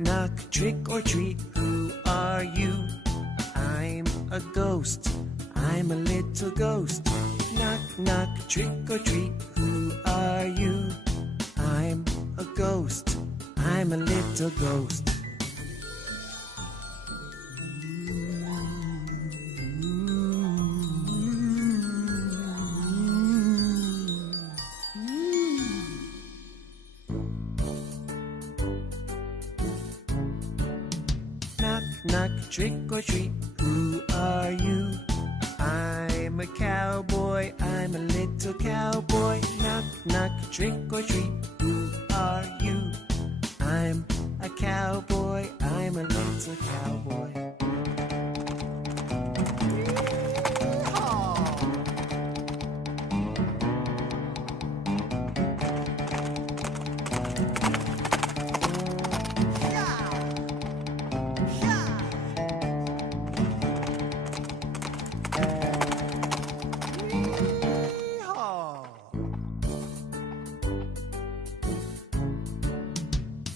knock, trick or treat, who are you? I'm a ghost, I'm a little ghost. Knock, knock, trick or treat, who are you? I'm a ghost, I'm a little ghost. Knock, knock, trick or treat, who are you? I'm a cowboy, I'm a little cowboy. Knock, knock, trick or treat, who are you? I'm a cowboy, I'm a little cowboy.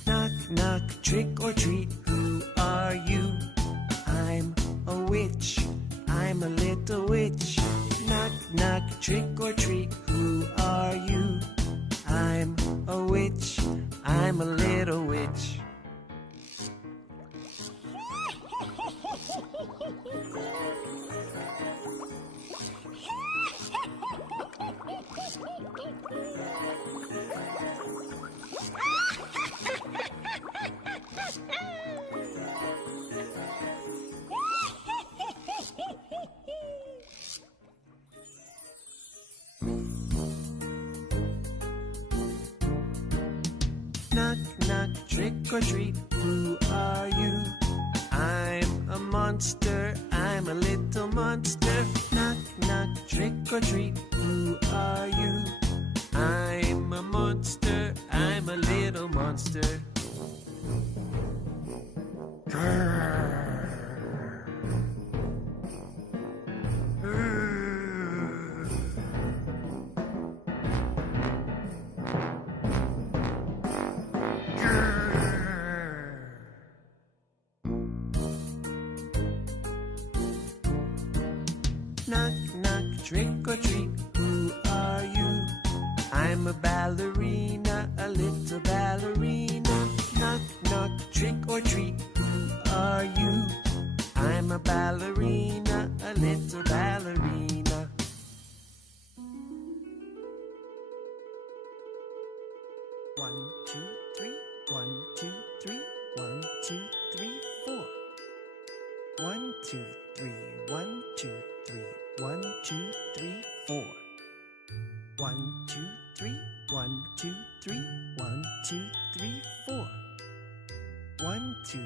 Knock, knock, trick or treat, who are you? I'm a witch, I'm a little witch. Knock, knock, trick or treat, who are you? I'm a witch, I'm a little witch. Knock, knock, trick or treat, who are you? I'm a monster, I'm a little monster. Knock, knock, trick or treat, who are you? I'm a monster, I'm a little monster. Grrr. Knock, knock, trick or treat, who are you? I'm a ballerina, a little ballerina. Knock, knock, trick or treat, who are you? I'm a ballerina, a little ballerina. One, two, three, 1, 2, 3, 1, 2, 3, 4. 1, 2, 3, 1, 2, 3, 1, 2, 3, 4. 1, 2, 3, 1, 2, 3, 1, 2, 3, 4. 1, 2,